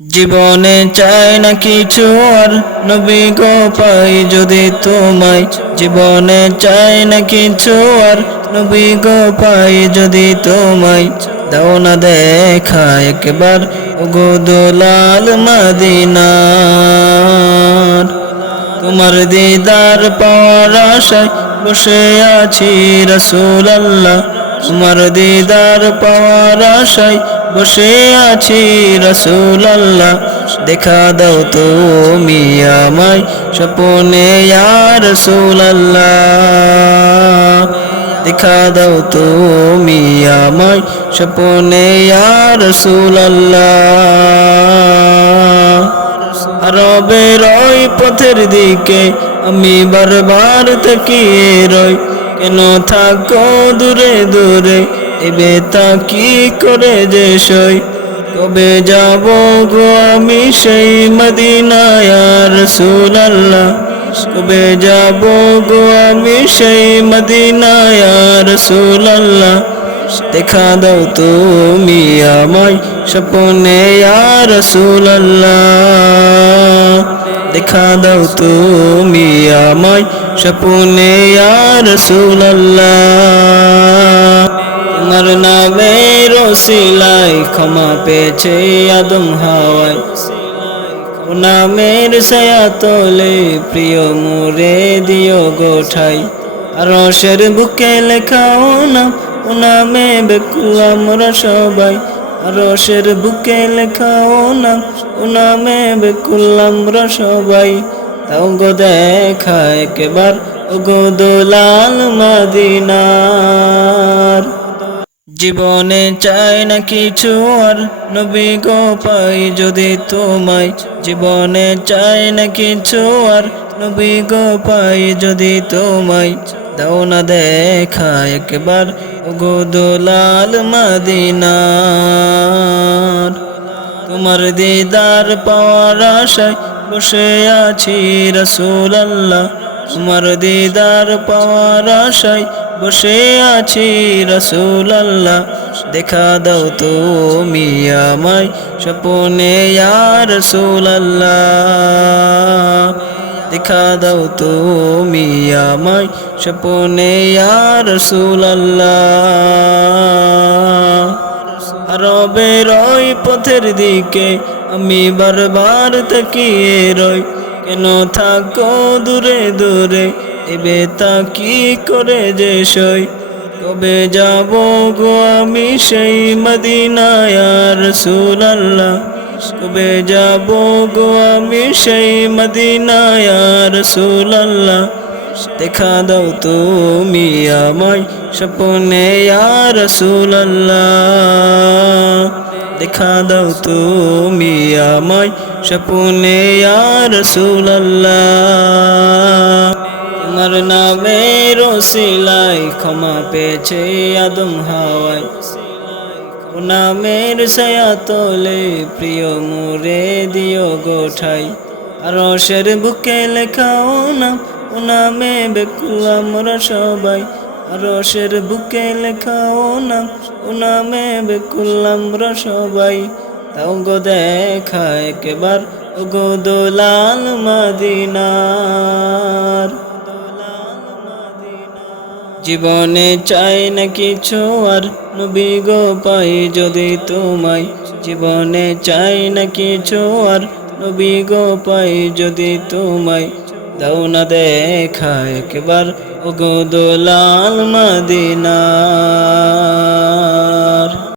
জীবনে চাই না কিছু আর নবী গো পাই যদি তোমায়। জীবনে চাই না কিছু আর নবী গো পাই যদি তোমায়। দাও না দেখা একবার ওগো দুলাল মদিনার। তোমার দিদার পাওয়ার আশায় বসে আছি রাসূলুল্লাহ। তোমার দিদার পাওয়ার আশায় বসে আছি রাসূলুল্লাহ। দেখা দাও তুমি আমায় স্বপ্নে ইয়া রাসূলুল্লাহ। দেখা দাও তুমি আমায় স্বপ্নে ইয়া রাসূলুল্লাহ। আরবের ওই পথের দিকে আমি বারবার তাকিয়ে রই। কেন থাকো দূরে দূরে এবে তা কি করে যে সই। কবে যাব গো আমি সেই মদিনায় ইয়া রাসূলুল্লাহ। কবে যাব গো আমি সেই মদিনায় ইয়া রাসূলুল্লাহ। দেখা দাও তুমি আমায় স্বপ্নে ইয়া রাসূলুল্লাহ। দেখা দাও তুমি আমায় স্বপ্নে ইয়া রাসূলুল্লাহ। তোমার নামের ওসিলায় ক্ষমা পেয়েছে আদম হাওয়ায়। ও নামের ছায়া তলে প্রিয় মোরে দিও গোঠাই। আরশের বুকে লেখা ও নাম, ও নামে বেকুল আমরা সবাই। আরশের বুকে লেখা ও নাম, ও নামে বেকুল আমরা সবাই। তাও গো দেখা একবার ওগো দুলাল মদিনার। জীবনে চাই না কিছু আর নবী গো পাই যদি তোমায়। জীবনে চাই না কিছু আর নবী গো পাই যদি তোমায়। দাও না দেখা একবার ওগো দুলাল মদিনার। তোমার দিদার পাওয়ার আশায় বসে আছি রাসূলুল্লাহ। তোমার দিদার পাওয়ার আশায় বসে আছি রাসূলুল্লাহ। দেখা দাও তুমি আমায় স্বপ্নে ইয়া রাসূলুল্লাহ। দেখা দাও তুমি আমায় স্বপ্নে ইয়া রাসূলুল্লাহ। আরবের ওই পথের দিকে আমি বারবার তাকিয়ে রই। কেন থাকো দূরে দূরে এবে তা কি করে যে সই। কবে যাব গো আমি সেই মদিনায় ইয়া রাসূলুল্লাহ। কবে যাব গো আমি সেই মদিনায় ইয়া রাসূলুল্লাহ। দেখা দাও তুমি আমায় স্বপ্নে ইয়া রাসূলুল্লাহ। দেখা দাও তুমি আমায় স্বপ্নে ইয়া রাসূলুল্লাহ। তোমার নামের ওসিলায় ক্ষমা পেয়েছে আদম হাওয়ায়। ও নামের ছায়া তলে প্রিয় মোরে দিও গোঠাই। আরশের বুকে লেখা ও নাম, ও নামে বেকুল আমরা সবাই। আরশের বুকে লেখা ও নাম, ও নামে বেকুল আমরা সবাই। তাও গো দেখা একবার ওগো দুলাল মদিনার। জীবনে চাই না কিছু আর নবী গো পাই যদি তোমায়। জীবনে চাই না কিছু আর নবী গো পাই যদি তোমায়। দাও না দেখা একবার ওগো দুলাল মদিনার।